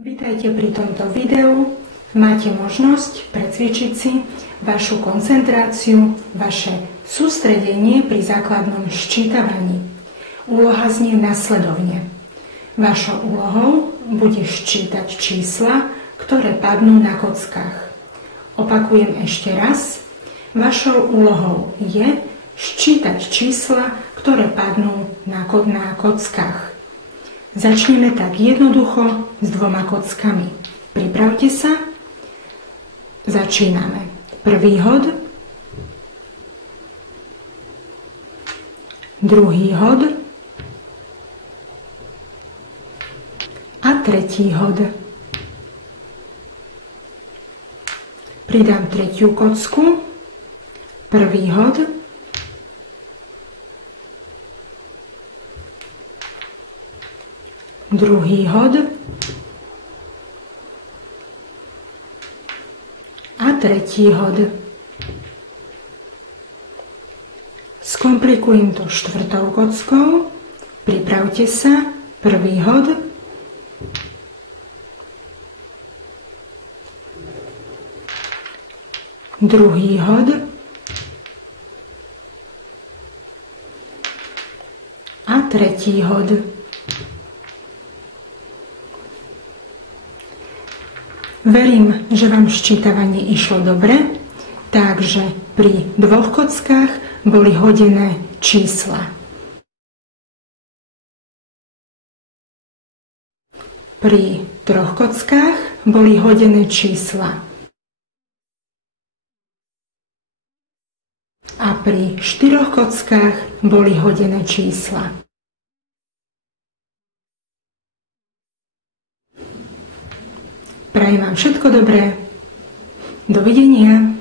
Vítajte pri tomto videu. Máte možnosť precvičiť si vašu koncentráciu, vaše sústredenie pri základnom ščítavaní. Úloha znie nasledovne. Vašou úlohou bude ščítať čísla, ktoré padnú na kockách. Opakujem ešte raz. Vašou úlohou je ščítať čísla, ktoré padnú na kockách. Začneme tak jednoducho s 2 kockami. Pripravte sa. Začíname. Prvý hod, druhý hod a tretí hod. Pridám tretiu kocku. Prvý hod, druhý hod a tretí hod. Skomplikujem to 4. kockou. Pripravte sa. Prvý hod, druhý hod a tretí hod. Verím, že vám ščítavanie išlo dobre, takže pri 2 kockách boli hodené čísla. Pri 3 kockách boli hodené čísla. A pri 4 kockách boli hodené čísla. Prajem vám všetko dobré. Dovidenia.